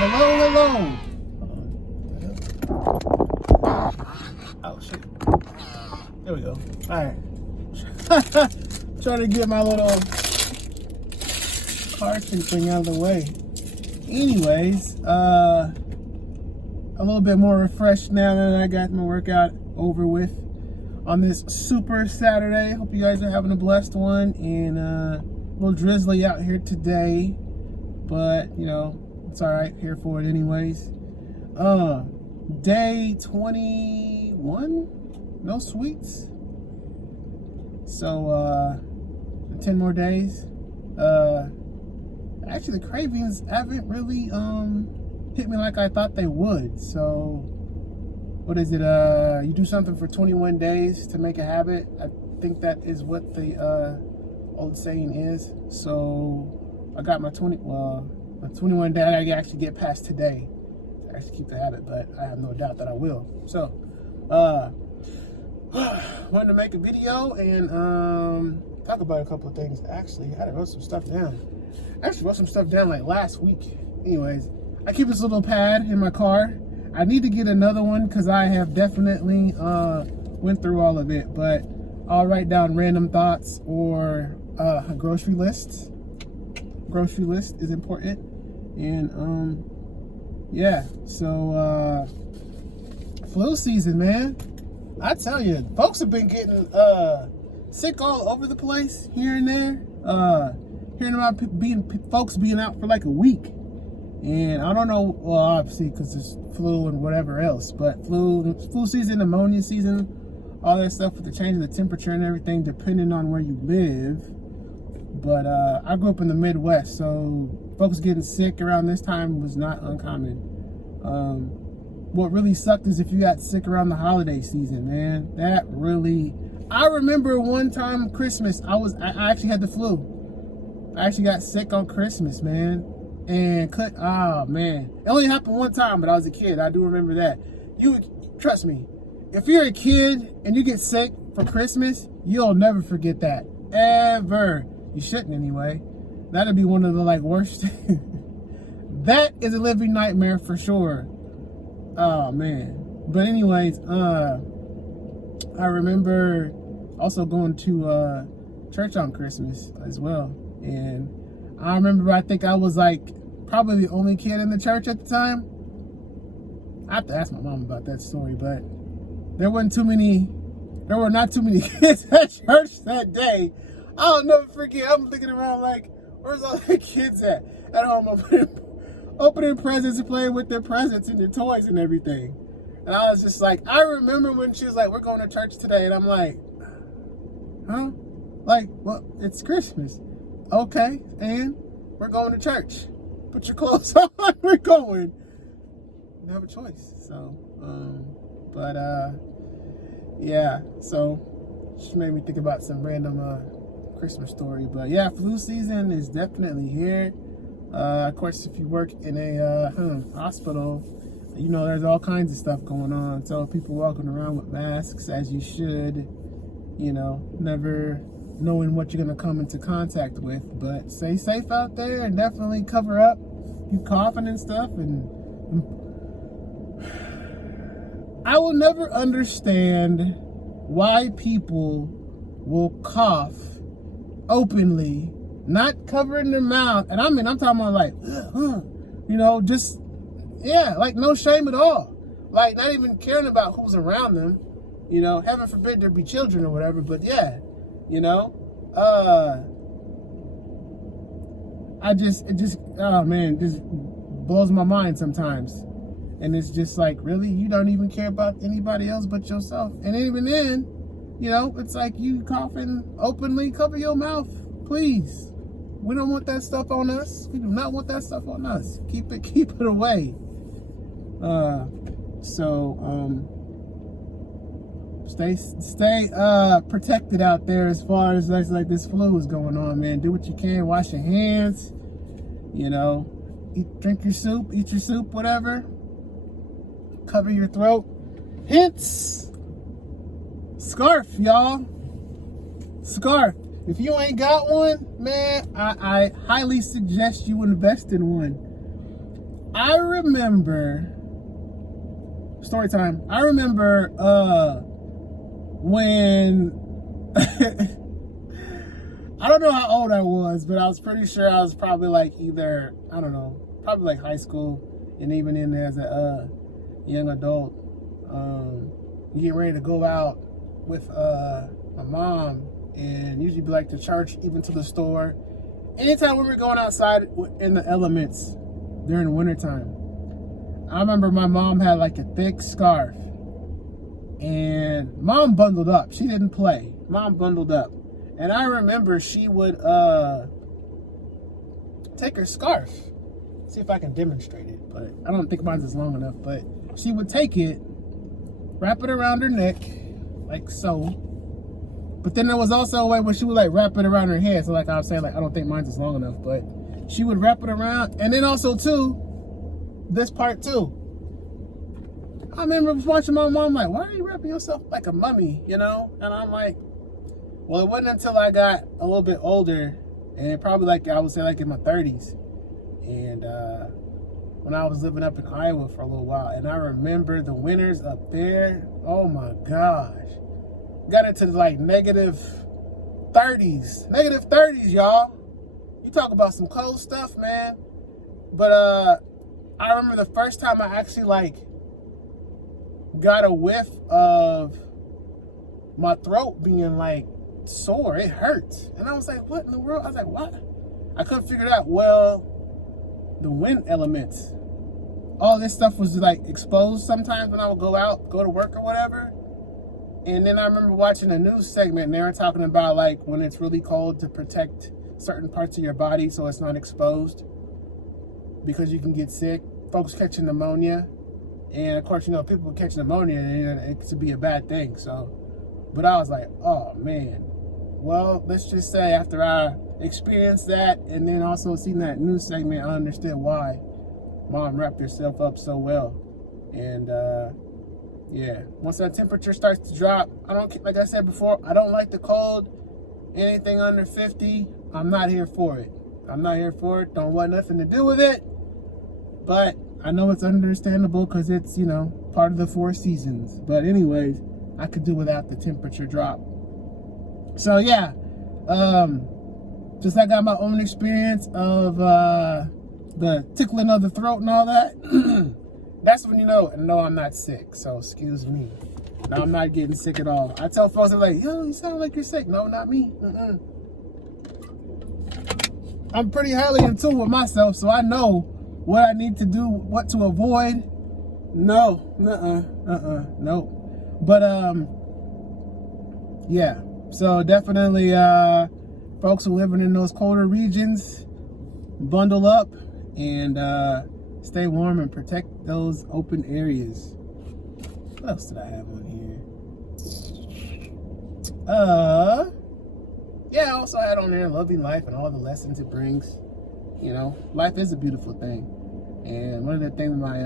Hello. Oh shit. There we go. Alright. Trying to get my little car thing out of the way. Anyways, a little bit more refreshed now that I got my workout over with on this super Saturday. Hope you guys are having a blessed one, and a little drizzly out here today, but you know, it's all right. Here for it anyways. Day 21, no sweets. So 10 more days. Actually, the cravings haven't really hit me like I thought they would. So what is it? You do something for 21 days to make a habit. I think that is what the old saying is. So I got my 21 day. I actually get past today to actually keep the habit, but I have no doubt that I will. So wanted to make a video and talk about a couple of things. Actually, I had to wrote some stuff down. I actually wrote some stuff down like last week. Anyways, I keep this little pad in my car. I need to get another one because I have definitely went through all of it, but I'll write down random thoughts or a grocery list. Grocery list is important. And yeah, so flu season, man. I tell you, folks have been getting sick all over the place here and there. Hearing about folks being out for like a week. And I don't know, well, obviously because there's flu and whatever else, but flu season, pneumonia season, all that stuff with the change of the temperature and everything depending on where you live. But I grew up in the Midwest, so folks getting sick around this time was not uncommon. What really sucked is if you got sick around the holiday season, man. That really... I remember one time Christmas, I actually had the flu. I actually got sick on Christmas, man. And oh man. It only happened one time, but I was a kid. I do remember that. Trust me, if you're a kid and you get sick for Christmas, you'll never forget that. Ever. You shouldn't anyway. That'd be one of the like worst. That is a living nightmare for sure. Oh man. But anyways, I remember also going to church on Christmas as well. And I remember, I think I was like probably the only kid in the church at the time. I have to ask my mom about that story, but there were not too many kids at church that day. I'll never forget. I'm looking around like, where's all the kids at home opening presents and playing with their presents and their toys and everything. And I was just like, I remember when she was like, we're going to church today. And I'm like, huh? Like, well, it's Christmas. Okay, and we're going to church. Put your clothes on, we're going. You have a choice. So, yeah, so she made me think about some random Christmas story. But yeah, flu season is definitely here. Of course, if you work in a hospital, you know there's all kinds of stuff going on. So people walking around with masks, as you should, you know, never knowing what you're going to come into contact with. But stay safe out there and definitely cover up. You coughing and stuff. And I will never understand why people will cough openly, not covering their mouth. And I'm talking about like, you know, just, yeah, like no shame at all. Like not even caring about who's around them. You know, heaven forbid there be children or whatever, but yeah, you know, it just blows my mind sometimes. And it's just like, really, you don't even care about anybody else but yourself. And even then, you know, it's like you coughing openly, cover your mouth, please. We don't want that stuff on us. We do not want that stuff on us. Keep it away. Stay protected out there as far as like this flu is going on, man. Do what you can. Wash your hands. You know, drink your soup, eat your soup, whatever. Cover your throat. Hence, scarf, y'all. Scarf. If you ain't got one, man, I highly suggest you invest in one. I remember story time. I remember when I don't know how old I was, but I was pretty sure I was probably like either, I don't know, probably like high school, and even in there as a young adult, getting ready to go out with my mom, and usually be like to church, even to the store. Anytime we were going outside in the elements during the wintertime, I remember my mom had like a thick scarf, and mom bundled up. She didn't play. Mom bundled up. And I remember she would take her scarf. See if I can demonstrate it, but I don't think mine's is long enough. But she would take it, wrap it around her neck, like so. But then there was also a way where she would like wrap it around her head. So like I was saying, like I don't think mine's is long enough, but she would wrap it around. And then also too, this part too. I remember watching my mom like, why are you wrapping yourself like a mummy, you know? And I'm like, well, it wasn't until I got a little bit older, and probably like I would say like in my 30s, and when I was living up in Iowa for a little while, and I remember the winters up there. Oh my gosh, got into like negative 30s, y'all. You talk about some cold stuff, man. But I remember the first time I actually like got a whiff of my throat being like sore. It hurt, and I was like, what in the world? I was like, what? I couldn't figure it out. Well, the wind elements, all this stuff was like exposed sometimes when I would go out, go to work or whatever. And then I remember watching a news segment, and they were talking about like when it's really cold to protect certain parts of your body so it's not exposed, because you can get sick. Folks catching pneumonia, and of course, you know, people catch pneumonia, and it could be a bad thing. So, but I was like, oh man. Well, let's just say after I experienced that, and then also seen that news segment, I understood why mom wrapped herself up so well. And yeah, once that temperature starts to drop, I don't, like I said before, I don't like the cold. Anything under 50, I'm not here for it. I'm not here for it. Don't want nothing to do with it. But I know it's understandable because it's, you know, part of the 4 seasons. But anyways, I could do without the temperature drop. So yeah, just I got my own experience of the tickling of the throat and all that. That's when you know, and no, I'm not sick. So excuse me. No, I'm not getting sick at all. I tell folks, they're like, yo, you sound like you're sick. No, not me. I'm pretty highly in tune with myself, so I know what I need to do, what to avoid. No, nope. But yeah. So definitely, folks who are living in those colder regions, bundle up and stay warm and protect those open areas. What else did I have on here? Yeah, I also had on there loving life and all the lessons it brings. You know, life is a beautiful thing. And one of the things my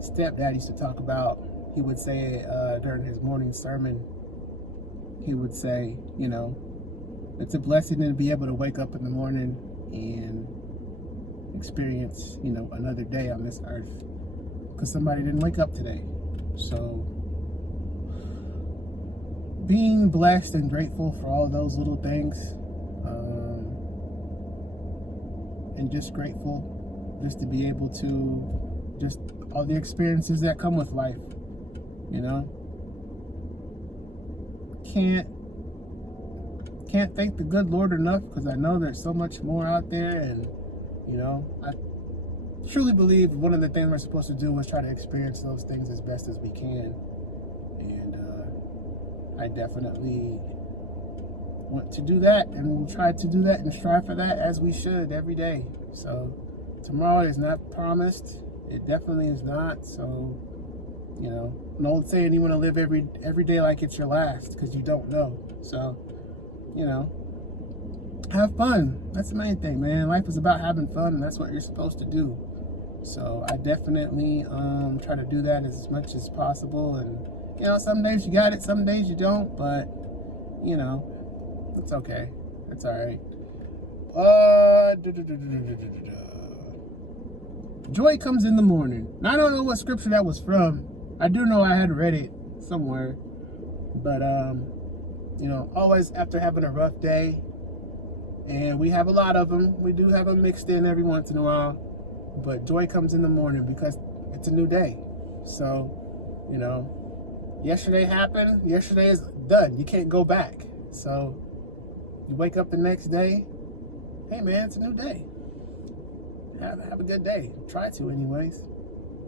stepdad used to talk about, he would say during his morning sermon, he would say, you know, it's a blessing to be able to wake up in the morning and experience, you know, another day on this earth, because somebody didn't wake up today. So being blessed and grateful for all those little things, and just grateful just to be able to, just all the experiences that come with life, you know. Can't thank the good Lord enough, because I know there's so much more out there. And you know, I truly believe one of the things we're supposed to do is try to experience those things as best as we can. And I definitely want to do that, and we'll try to do that and strive for that, as we should, every day. So tomorrow is not promised. It definitely is not. So, you know, an old saying, you want to live every day like it's your last, because you don't know. So, you know, have fun. That's the main thing, man. Life is about having fun, and that's what you're supposed to do. So I definitely try to do that as much as possible. And you know, some days you got it, some days you don't, but you know, it's okay. It's all right. Joy comes in the morning. Now, I don't know what scripture that was from. I do know I had read it somewhere. But, you know, always after having a rough day, and we have a lot of them. We do have them mixed in every once in a while. But joy comes in the morning because it's a new day. So, you know, yesterday happened. Yesterday is done. You can't go back. So you wake up the next day. Hey, man, it's a new day. Have a good day. Try to, anyways.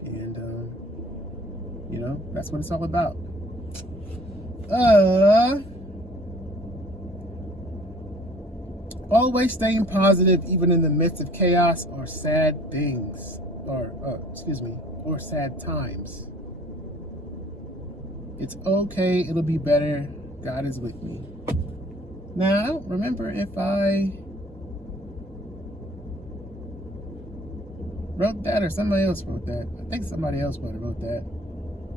And, you know, that's what it's all about. Always staying positive even in the midst of chaos or sad things. Or sad times. It's okay. It'll be better. God is with me. Now, I don't remember if I wrote that or somebody else wrote that. I think somebody else might have wrote that.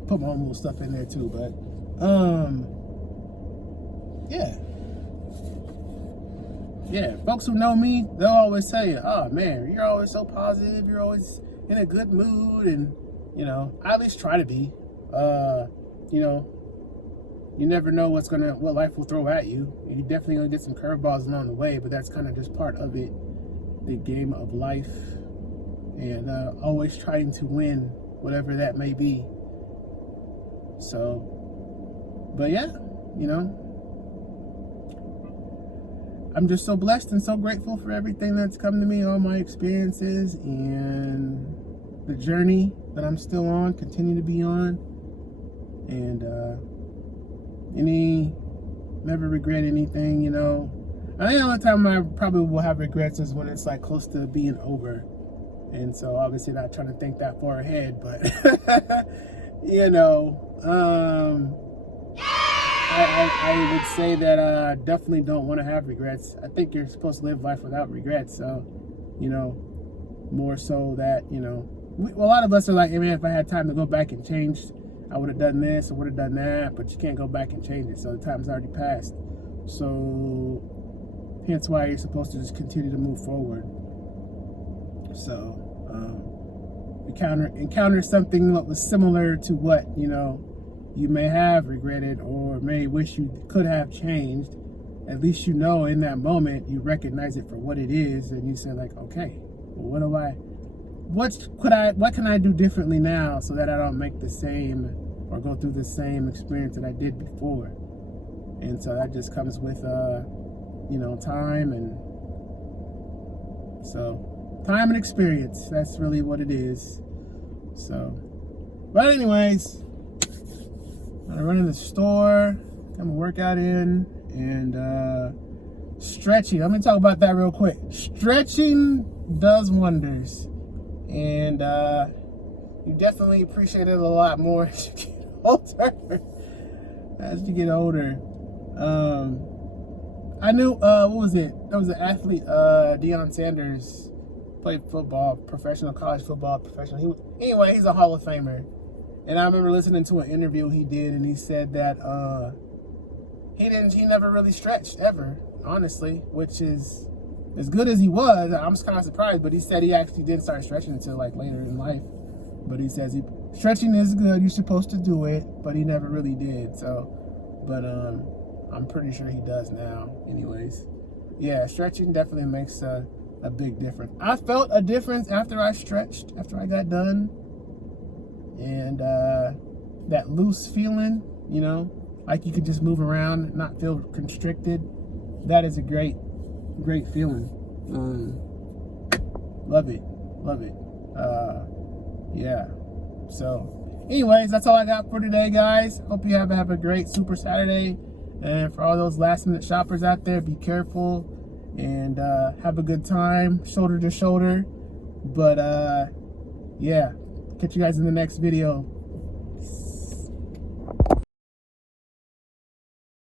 Put my own little stuff in there too, but yeah, folks who know me, they'll always tell you, oh man, you're always so positive, you're always in a good mood, and you know, I at least try to be. You know, you never know what life will throw at you. You're definitely gonna get some curveballs along the way, but that's kind of just part of it, the game of life, and always trying to win, whatever that may be. So, but yeah, you know, I'm just so blessed and so grateful for everything that's come to me, all my experiences, and the journey that I'm still on, continue to be on, and never regret anything, you know. I think the only time I probably will have regrets is when it's like close to being over, and so obviously not trying to think that far ahead, but you know, I would say that I definitely don't want to have regrets. I think you're supposed to live life without regrets. So, you know, more so that, you know, a lot of us are like, hey man, if I had time to go back and change, I would have done this or would have done that, but you can't go back and change it. So the time's already passed. So hence why you're supposed to just continue to move forward. So, encounter something that was similar to what, you know, you may have regretted or may wish you could have changed. At least you know in that moment you recognize it for what it is, and you say like, okay, well, what can I do differently now so that I don't make the same or go through the same experience that I did before? And so that just comes with you know, time and experience. That's really what it is. So, but anyways, I'm gonna run in the store, get my workout in, and stretching. Let me talk about that real quick. Stretching does wonders, and you definitely appreciate it a lot more as you get older. I knew what was it? That was an athlete, Deion Sanders, played football, professional, college football, professional. He's a Hall of Famer. And I remember listening to an interview he did, and he said that he never really stretched ever, honestly, which is as good as he was. I'm just kind of surprised, but he said he actually didn't start stretching until like later in life. But he says stretching is good, you're supposed to do it, but he never really did. So, but I'm pretty sure he does now. Anyways, yeah, stretching definitely makes a big difference. I felt a difference after I stretched, after I got done. And that loose feeling, you know, like you could just move around, not feel constricted. That is a great feeling. Love it. Yeah. So, anyways, that's all I got for today, guys. Hope you have a great Super Saturday. And for all those last-minute shoppers out there, be careful and have a good time, shoulder to shoulder. But yeah. Catch you guys in the next video.